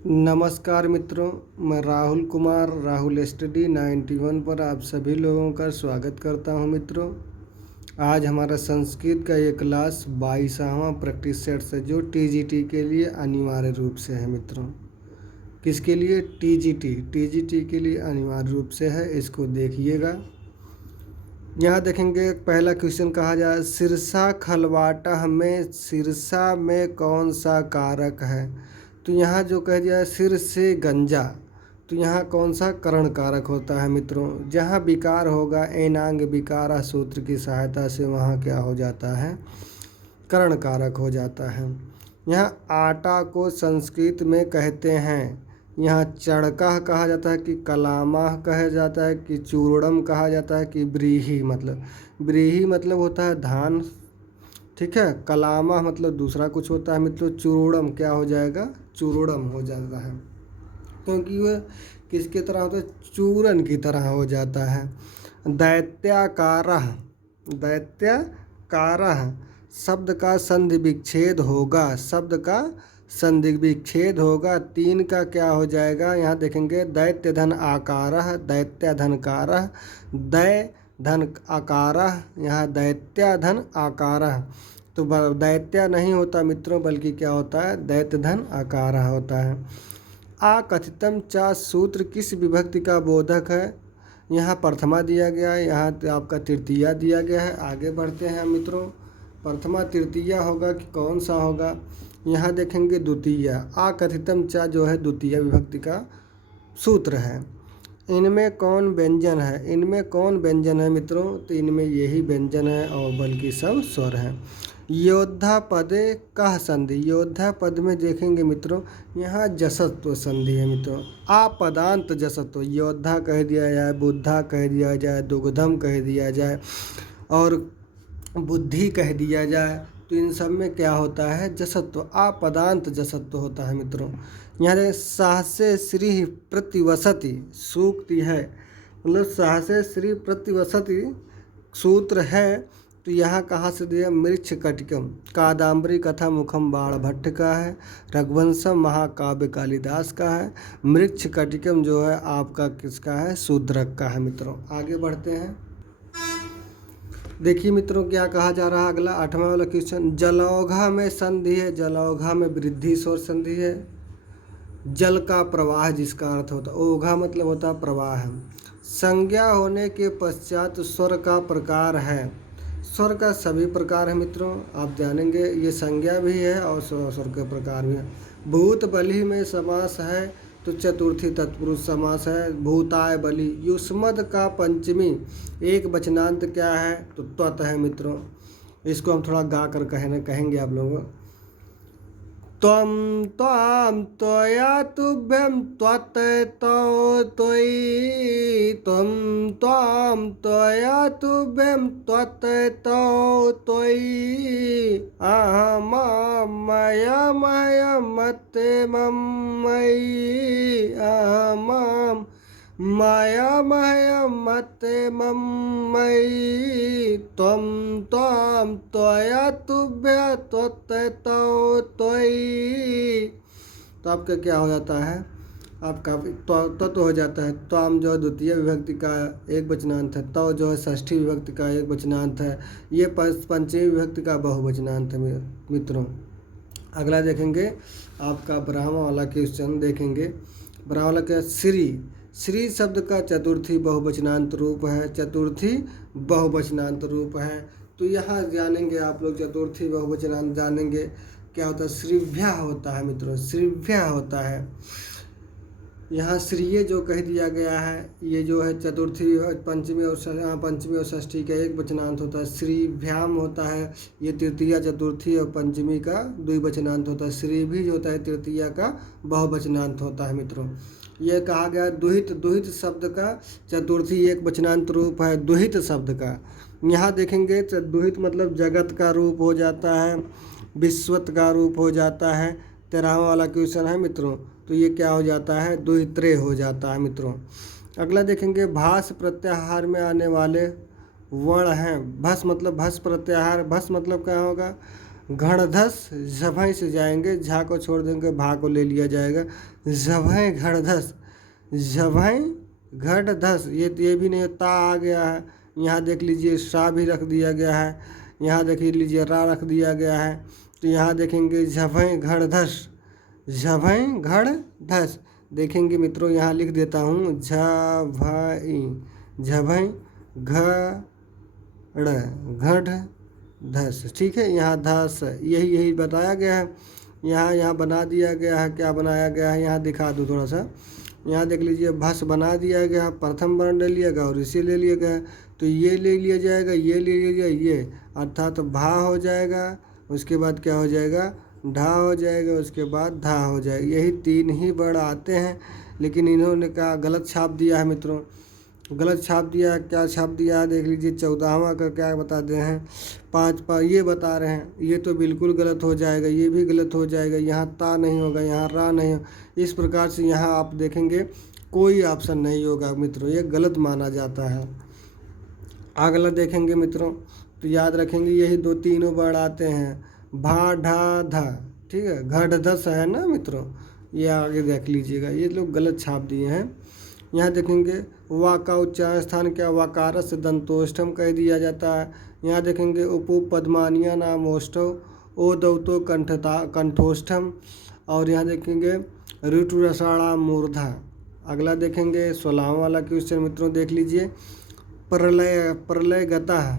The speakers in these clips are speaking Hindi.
नमस्कार मित्रों, मैं राहुल कुमार राहुल स्टडी 91 पर आप सभी लोगों का स्वागत करता हूं। मित्रों, आज हमारा संस्कृत का ये क्लास 22वां प्रैक्टिस सेट है जो टीजीटी के लिए अनिवार्य रूप से है। मित्रों, किसके लिए? टीजीटी के लिए अनिवार्य रूप से है। इसको देखिएगा। यहाँ देखेंगे पहला क्वेश्चन कहा जाए सिरसा खलवाटा में सिरसा में कौन सा कारक है। तो यहाँ जो कह दिया है सिर से गंजा, तो यहाँ कौन सा करण कारक होता है। मित्रों, जहाँ विकार होगा एनांग विकारा सूत्र की सहायता से वहाँ क्या हो जाता है? करण कारक हो जाता है। यहाँ आटा को संस्कृत में कहते हैं, यहाँ चड़का कहा जाता है कि कलामाह कहा जाता है कि चूर्णम कहा जाता है कि ब्रीही मतलब होता है धान, ठीक है। कलामा मतलब दूसरा कुछ होता है। मित्रों, चूर्णम क्या हो जाएगा? चूर्णम हो जाता है, क्योंकि वह किसके तरह होता है? चूरन की तरह हो जाता है। दैत्याकारः शब्द का संधि विच्छेद होगा। तीन का क्या हो जाएगा? यहाँ देखेंगे दैत्य धन आकारः, दैत्य धनकारः, दै धन आकारः, यहाँ दैत्य धन आकारः। तो दैत्य नहीं होता मित्रों, बल्कि क्या होता है? दैत्य धन आकारः होता है। आकथितम चा सूत्र किस विभक्ति का बोधक है? यहाँ प्रथमा दिया गया है, यहाँ आपका तृतीया दिया गया है। आगे बढ़ते हैं मित्रों, प्रथमा तृतीया होगा कि कौन सा होगा? यहाँ देखेंगे द्वितीया। आकथितम चा जो है द्वितीय विभक्ति का सूत्र है। इनमें कौन व्यंजन है? मित्रों, तो इनमें यही व्यंजन है और बल्कि सब स्वर हैं। योद्धा पदे कह संधि, योद्धा पद में देखेंगे मित्रों यहाँ जसत्व संधि है। मित्रों, आपदांत जसत्व, योद्धा कह दिया जाए, बुद्धा कह दिया जाए, दुग्धम कह दिया जाए और बुद्धि कह दिया जाए, तो इन सब में क्या होता है? जसत्व, आपदांत जसत्व होता है। मित्रों, यहाँ सहसे श्री प्रतिवसति सूक्ति है, मतलब सहसे श्री प्रतिवसति सूत्र है। तो यहाँ कहाँ से दिया? मृक्ष कटिकम, कादम्बरी कथा मुखम बाण भट्ट का है, रघुवंशम महाकाव्य कालिदास का है। मृक्ष कटिकम जो है आपका किसका है? शूद्रक का है। मित्रों, आगे बढ़ते हैं। देखिए मित्रों क्या कहा जा रहा है अगला 8वां वाला क्वेश्चन। जलौघा में संधि है, जलौघा में वृद्धि स्वर संधि है। जल का प्रवाह जिसका अर्थ होता है, ओघा मतलब होता है प्रवाह। संज्ञा होने के पश्चात स्वर का प्रकार है। स्वर का सभी प्रकार है मित्रों, आप जानेंगे। ये संज्ञा भी है और स्वर के प्रकार भी है। भूत बलि में समास है तो चतुर्थी तत्पुरुष समास है। भूताय बलि। युष्मद का पंचमी एक वचनांत क्या है? तो त्वत है। मित्रों, इसको हम थोड़ा गा कर कहेंगे आप लोगों। त्वं त्वां त्वया तुभ्यं त्वत् तौ त्वयि, त्वं त्वां त्वया तुभ्यं त्वत् तौ त्वयि, अहमां मया मह्यं मत्ते मम मयि, अहमां मया मह्यं मत्ते मम मयि, त्वं त्वां त्वया तुभ्य त्वत् तौ त्वयि। तो आपका क्या हो जाता है? आपका तत्व हो जाता है। त्वाम जो है द्वितीय विभक्ति का एक वचनांत है, तौ जो है षष्ठी विभक्ति का एक वचनांत है, ये पंचमी विभक्ति का बहुवचनांत है। मित्रों, अगला देखेंगे आपका ब्राह्मण वाला क्वेश्चन देखेंगे। ब्राह्मण वाला क्या? श्री शब्द का चतुर्थी बहुवचनांत रूप है। तो यहाँ जानेंगे आप लोग चतुर्थी बहुवचनांत जानेंगे क्या होता है? श्रीभ्या होता है। मित्रों, श्रीभ्या होता है। यहाँ श्रीय जो कह दिया गया है, ये जो है चतुर्थी पंचमी और षष्ठी का एक वचनांत होता है। श्रीभ्याम होता है, ये तृतीया चतुर्थी और पंचमी का द्विवचनांत होता है। श्री भी जो होता है तृतीया का बहुवचनांत होता है। मित्रों, ये कहा गया दुहित शब्द का चतुर्थी एक वचनांत रूप है। दुहित शब्द का यहाँ देखेंगे दुहित मतलब जगत का रूप हो जाता है, विश्वत का रूप हो जाता है। 13वां वाला क्वेश्चन है मित्रों, तो ये क्या हो जाता है? दुहित्रे हो जाता है। मित्रों, अगला देखेंगे भास प्रत्याहार में आने वाले वर्ण हैं। भस मतलब भस प्रत्याहार, भस मतलब क्या होगा? घड़धस झभई से जाएंगे, झा को छोड़ देंगे, भा को ले लिया जाएगा। झभई घड़धस, झभई घड़धस, ये भी नहीं, ता आ गया है। यहाँ देख लीजिए सा भी रख दिया गया है, यहाँ देख लीजिए रा रख दिया गया है। तो यहाँ देखेंगे झभई घड़धस, झभई घड़धस। देखेंगे मित्रों यहाँ लिख देता हूँ झभई, झभई घड़ धस, ठीक है। यहाँ धस यही बताया गया है, यहाँ बना दिया गया है। क्या बनाया गया है यहाँ दिखा दूँ थोड़ा सा। यहाँ देख लीजिए भस बना दिया गया, प्रथम वर्ण ले लिया गया और इसे ले लिया गया। तो ये ले लिया जाएगा, ये ले लिया जाएगा, ये अर्थात भा हो जाएगा, उसके बाद क्या हो जाएगा, ढा हो जाएगा, उसके बाद धा हो जाएगा। यही 3 ही वर्ण आते हैं, लेकिन इन्होंने क्या गलत छाप दिया है मित्रों, गलत छाप दिया है। क्या छाप दिया है देख लीजिए, 14वां का क्या बताते हैं, 5 ये बता रहे हैं। ये तो बिल्कुल गलत हो जाएगा, ये भी गलत हो जाएगा। यहाँ ता नहीं होगा, यहाँ रा नहीं हो। इस प्रकार से यहाँ आप देखेंगे कोई ऑप्शन नहीं होगा मित्रों, ये गलत माना जाता है। अगला देखेंगे मित्रों तो याद रखेंगे यही 2-3 वर्ण आते हैं, भा ढा धा, ठीक है। घड़धस है ना मित्रों, ये आगे देख लीजिएगा, ये लोग गलत छाप दिए हैं। यहाँ देखेंगे वा का उच्चारण स्थान क्या, वाकारस से दंतोष्ठम कह दिया जाता है। यहाँ देखेंगे उपु पद्मानिया नाम ओष्ठव, ओ दौतो कंठोष्ठम। और यहाँ देखेंगे ऋतु रसाड़ा मूर्धा। अगला देखेंगे 16वां वाला क्वेश्चन मित्रों देख लीजिए, प्रलयगता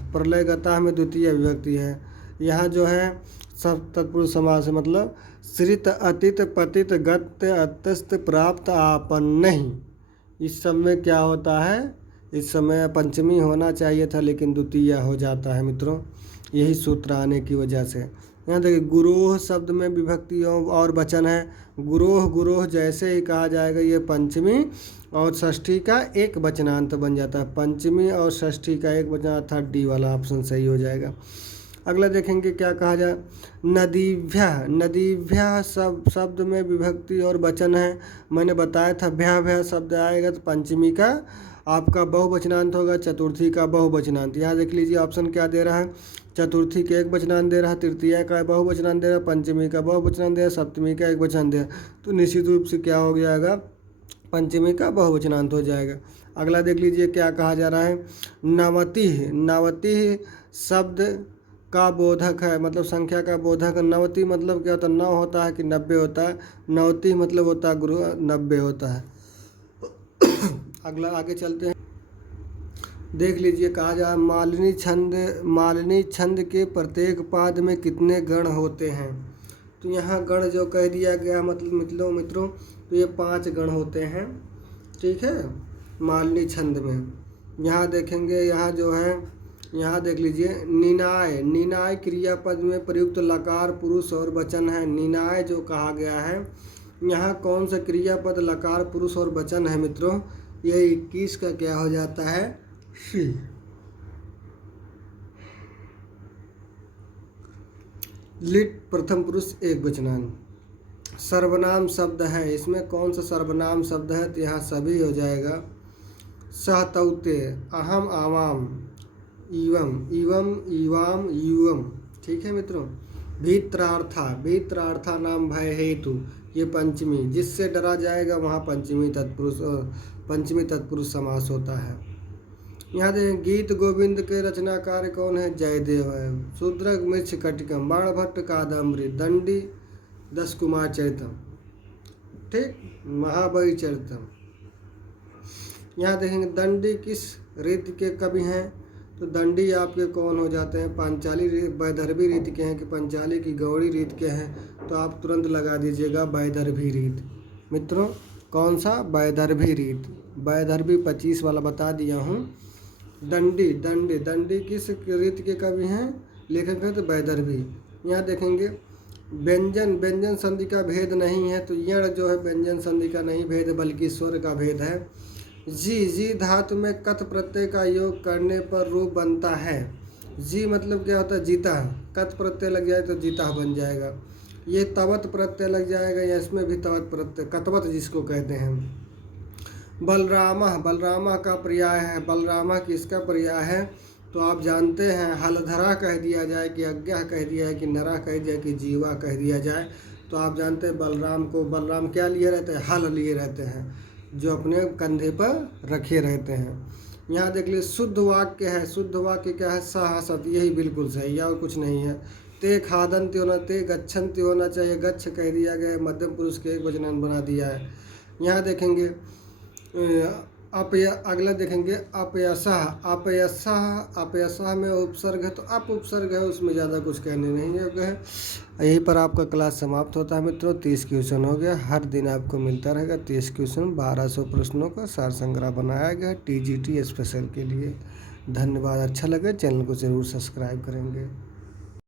में द्वितीय विभक्ति है। यहाँ जो है सब तत्पुरुष समास है, मतलब श्रित अतित पतित गत अत्यस्त प्राप्त आपन्न नहीं। इस सब में क्या होता है, इस समय पंचमी होना चाहिए था लेकिन द्वितीय हो जाता है मित्रों, यही सूत्र आने की वजह से। यहाँ देखिए गुरोह शब्द में विभक्ति और वचन है। गुरोह जैसे ही कहा जाएगा ये पंचमी और षष्ठी का एक वचनांत बन जाता है। पंचमी और षष्ठी का एक वचनांत, अर्थात डी वाला ऑप्शन सही हो जाएगा। अगला देखेंगे क्या कहा जाए, नदीभ्या शब्द में विभक्ति और वचन है। मैंने बताया था भ्या शब्द आएगा तो पंचमी का आपका बहुवचनांत होगा, चतुर्थी का बहुवचनांत। यहाँ देख लीजिए ऑप्शन क्या दे रहा है, चतुर्थी के एक वचनांत दे रहा है, तृतीया का बहुवचनांत दे रहा है, पंचमी का बहुवचनांत दे रहा है, सप्तमी का एक वचनांत दे रहा है। तो निश्चित रूप से क्या हो जाएगा, पंचमी का बहुवचनांत हो जाएगा। अगला देख लीजिए क्या कहा जा रहा है, नवति शब्द का बोधक है, मतलब संख्या का बोधक। नवति मतलब क्या होता है, 9 होता है कि 90 होता है। नवति मतलब होता है गुरु 90 होता है। अगला आगे चलते हैं, देख लीजिए कहा जा मालिनी छंद के प्रत्येक पाद में कितने गण होते हैं। तो यहाँ गण जो कह दिया गया मतलब मित्रों तो ये 5 गण होते हैं, ठीक है, मालिनी छंद में। यहाँ देखेंगे यहाँ जो है, यहाँ देख लीजिए निनाय क्रियापद में प्रयुक्त लकार पुरुष और वचन है। निनाय जो कहा गया है, यहाँ कौन सा क्रियापद लकार पुरुष और वचन है मित्रों, ये 21 का क्या हो जाता है, सी। लिट प्रथम पुरुष एक वचनांत। सर्वनाम शब्द है, इसमें कौन सा सर्वनाम शब्द है, तो यहाँ सभी हो जाएगा। सहतौते, अहम आवाम, इवम इवाम युवम, ठीक है मित्रों। भीत्रार्था नाम भय हेतु, ये पंचमी, जिससे डरा जाएगा वहाँ पंचमी तत्पुरुष समास होता है। यहाँ देखें गीत गोविंद के रचनाकार कौन है, जयदेव है। शूद्रक मृक्ष कटिकम, बाणभट्ट कादम्बरी, दंडी 10 कुमार चरितम, ठीक, महाबली चरितम। यहाँ देखेंगे दंडी किस रीति के कवि हैं, तो दंडी आपके कौन हो जाते हैं, पांचाली वैदर्भी रीत के हैं कि पंचाली की गौड़ी रीत के हैं। तो आप तुरंत लगा दीजिएगा वैदर्भी रीत मित्रों, कौन सा, वैदर्भी रीत। वैदर्भी 25 वाला बता दिया हूँ। दंडी किस रीत के कवि हैं, लेखक है तो वैदर्भी। यहाँ देखेंगे व्यंजन संधि का भेद नहीं है, तो यण जो है व्यंजन संधि का नहीं भेद बल्कि स्वर का भेद है। जी धातु में कत प्रत्यय का योग करने पर रूप बनता है। जी मतलब क्या होता है, जीता, कत प्रत्यय लग जाए तो जीता बन जाएगा। ये तवत प्रत्यय लग जाएगा, या इसमें भी तवत प्रत्यय, कतवत जिसको कहते हैं। बलरामा का पर्याय है, बलरामा किसका पर्याय है, तो आप जानते हैं हलधरा कह दिया जाए कि अज्ञा कह दिया है कि नरा कह दिया कि जीवा कह दिया जाए, तो आप जानते हैं बलराम क्या लिए रहते हैं, हल लिए रहते हैं जो अपने कंधे पर रखे रहते हैं। यहाँ देख लीजिए शुद्ध वाक्य है, शुद्ध वाक्य क्या है, सह सत, यही बिल्कुल सही है और कुछ नहीं है। ते खादंती होना, ते गच्छन्ति होना चाहिए, गच्छ कह दिया गया है, मध्यम पुरुष के एक वचन बना दिया है। यहाँ देखेंगे अगला देखेंगे अपयसः, अपयसः में उपसर्ग है तो अप उपसर्ग है, उसमें ज़्यादा कुछ कहने नहीं है। यहीं पर आपका क्लास समाप्त होता है मित्रों। 30 क्वेश्चन हो गया, हर दिन आपको मिलता रहेगा 30 क्वेश्चन, 1200 प्रश्नों का सार संग्रह बनाया गया TGT स्पेशल के लिए। धन्यवाद। अच्छा लगे चैनल को ज़रूर सब्सक्राइब करेंगे।